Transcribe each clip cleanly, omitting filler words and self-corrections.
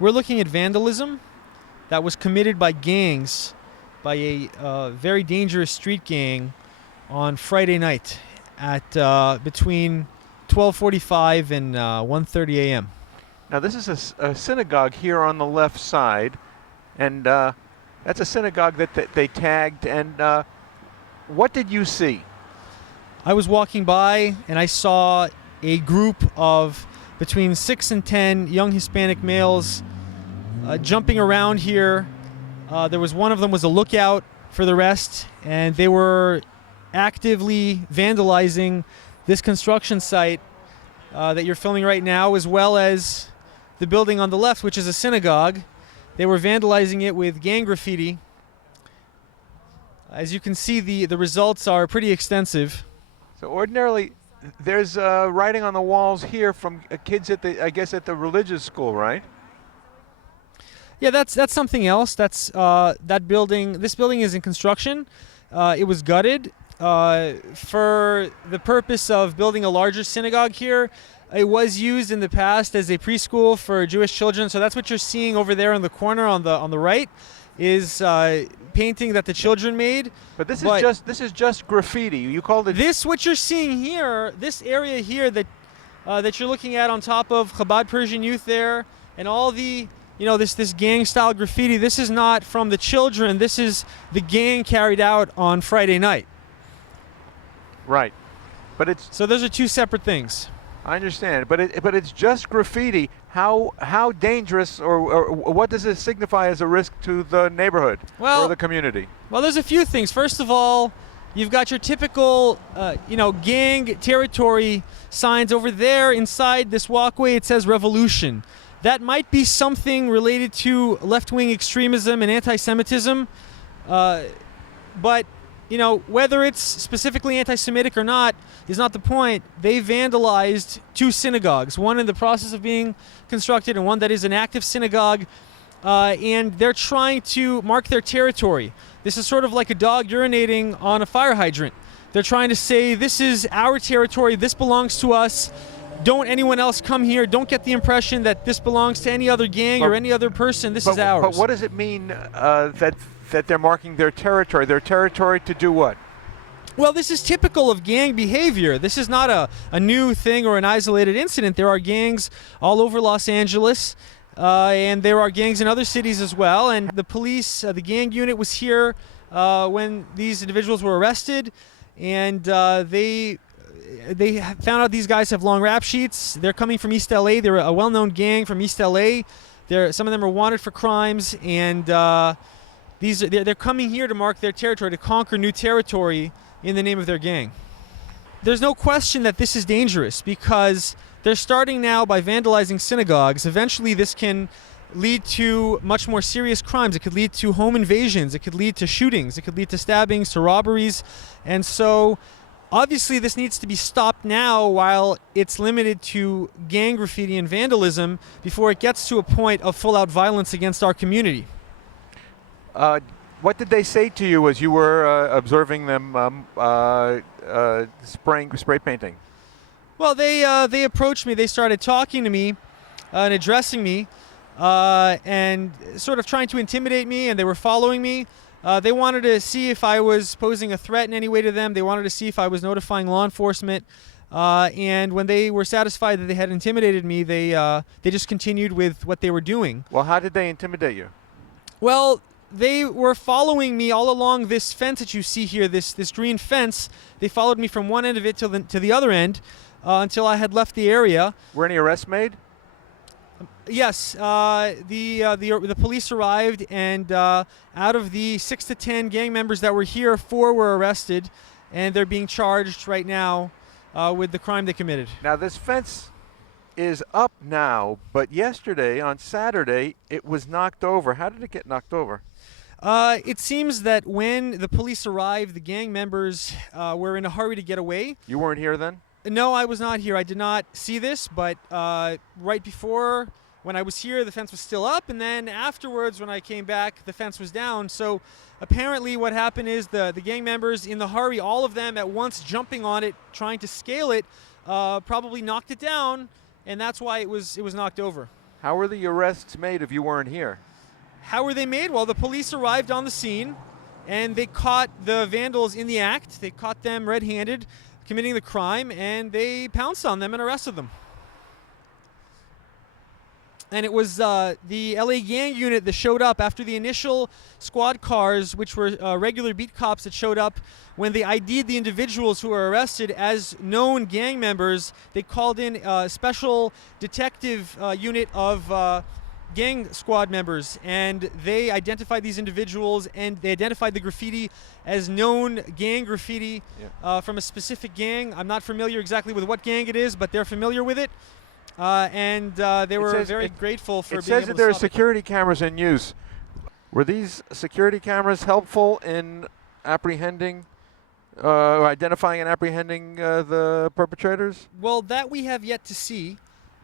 We're looking at vandalism that was committed by gangs, by a very dangerous street gang on Friday night at between 12:45 and 1:30 a.m. Now this is a synagogue here on the left side, and that's a synagogue that they tagged. And what did you see? I was walking by and I saw a group of between 6 and 10 young Hispanic males jumping around here. There was one of them was a lookout for the rest, and they were actively vandalizing this construction site that you're filming right now, as well as the building on the left, which is a synagogue. They were vandalizing it with gang graffiti. As you can see, the results are pretty extensive. So ordinarily, there's writing on the walls here from kids at the religious school, right? Yeah, that's something else. That's that building. This building is in construction. It was gutted for the purpose of building a larger synagogue here. It was used in the past as a preschool for Jewish children. So that's what you're seeing over there in the corner on the right, is painting that the children made. But this is just graffiti. You called it. This, what you're seeing here, this area here that you're looking at on top of Chabad Persian Youth there, and all the this gang style graffiti. This is not from the children. This is the gang carried out on Friday night. Right, but so those are two separate things. I understand, but it's just graffiti. How dangerous or what does it signify as a risk to the neighborhood or the community? Well, there's a few things. First of all, you've got your typical gang territory signs over there. Inside this walkway, it says revolution. That might be something related to left-wing extremism and anti-Semitism, but whether it's specifically anti-Semitic or not is not the point. They vandalized two synagogues, one in the process of being constructed and one that is an active synagogue, and they're trying to mark their territory. This is sort of like a dog urinating on a fire hydrant. They're trying to say, this is our territory, this belongs to us. Don't anyone else come here. Don't get the impression that this belongs to any other gang or any other person. This is ours. But what does it mean that they're marking their territory? Their territory to do what? Well, this is typical of gang behavior. This is not a new thing or an isolated incident. There are gangs all over Los Angeles, and there are gangs in other cities as well. And the police, the gang unit was here when these individuals were arrested, and they found out these guys have long rap sheets. They're coming from East LA. They're a well-known gang from East LA. Some of them are wanted for crimes, and they're coming here to mark their territory, to conquer new territory in the name of their gang. There's no question that this is dangerous because they're starting now by vandalizing synagogues. Eventually, this can lead to much more serious crimes. It could lead to home invasions. It could lead to shootings. It could lead to stabbings, to robberies, and so obviously, this needs to be stopped now while it's limited to gang graffiti and vandalism before it gets to a point of full-out violence against our community. What did they say to you as you were observing them spray painting? Well, they approached me. They started talking to me and addressing me and sort of trying to intimidate me, and they were following me. They wanted to see if I was posing a threat in any way to them. They wanted to see if I was notifying law enforcement. And when they were satisfied that they had intimidated me, they just continued with what they were doing. Well, how did they intimidate you? Well, they were following me all along this fence that you see here, this green fence. They followed me from one end of it to the other end until I had left the area. Were any arrests made? Yes, the police arrived, and out of the 6 to 10 gang members that were here, 4 were arrested, and they're being charged right now with the crime they committed. Now, this fence is up now, but yesterday, on Saturday, it was knocked over. How did it get knocked over? It seems that when the police arrived, the gang members were in a hurry to get away. You weren't here then? No, I was not here. I did not see this, but right before, when I was here, the fence was still up, and then afterwards, when I came back, the fence was down. So apparently what happened is the gang members, in the hurry, all of them at once jumping on it, trying to scale it, probably knocked it down, and that's why it was knocked over. How were the arrests made if you weren't here? How were they made? Well, the police arrived on the scene, and they caught the vandals in the act. They caught them red-handed committing the crime, and they pounced on them and arrested them. And it was the LA gang unit that showed up after the initial squad cars, which were regular beat cops that showed up when they ID'd the individuals who were arrested as known gang members. They called in a special detective unit of gang squad members, and they identified these individuals, and they identified the graffiti as known gang graffiti from a specific gang. I'm not familiar exactly with what gang it is, but they're familiar with it. And they were very grateful for being able to stop it. It says that there are security cameras in use. Were these security cameras helpful in apprehending, identifying and apprehending the perpetrators? Well, that we have yet to see,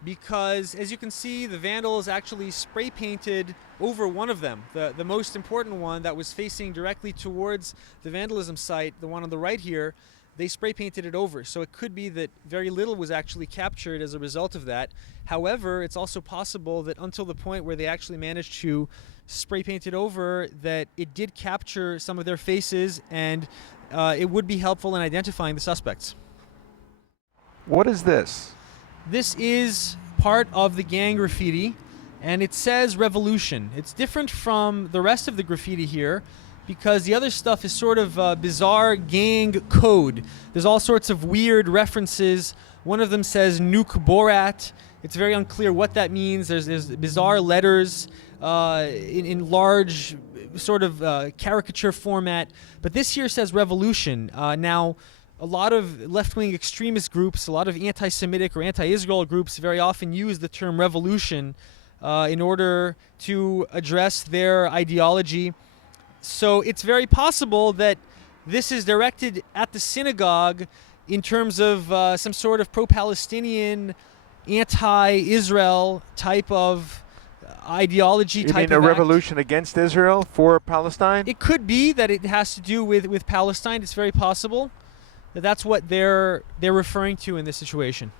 because as you can see, the vandals actually spray painted over one of them. The most important one that was facing directly towards the vandalism site, the one on the right here, they spray painted it over. So it could be that very little was actually captured as a result of that. However, it's also possible that until the point where they actually managed to spray paint it over, that it did capture some of their faces, and it would be helpful in identifying the suspects. What is this? This is part of the gang graffiti, and it says revolution. It's different from the rest of the graffiti here, because the other stuff is sort of bizarre gang code. There's all sorts of weird references. One of them says Nuke Borat. It's very unclear what that means. There's bizarre letters in large sort of caricature format. But this here says revolution. Now, a lot of left-wing extremist groups, a lot of anti-Semitic or anti-Israel groups very often use the term revolution in order to address their ideology. So it's very possible that this is directed at the synagogue in terms of some sort of pro-Palestinian, anti-Israel type of ideology. You mean a revolution against Israel for Palestine? It could be that it has to do with Palestine. It's very possible that that's what they're referring to in this situation.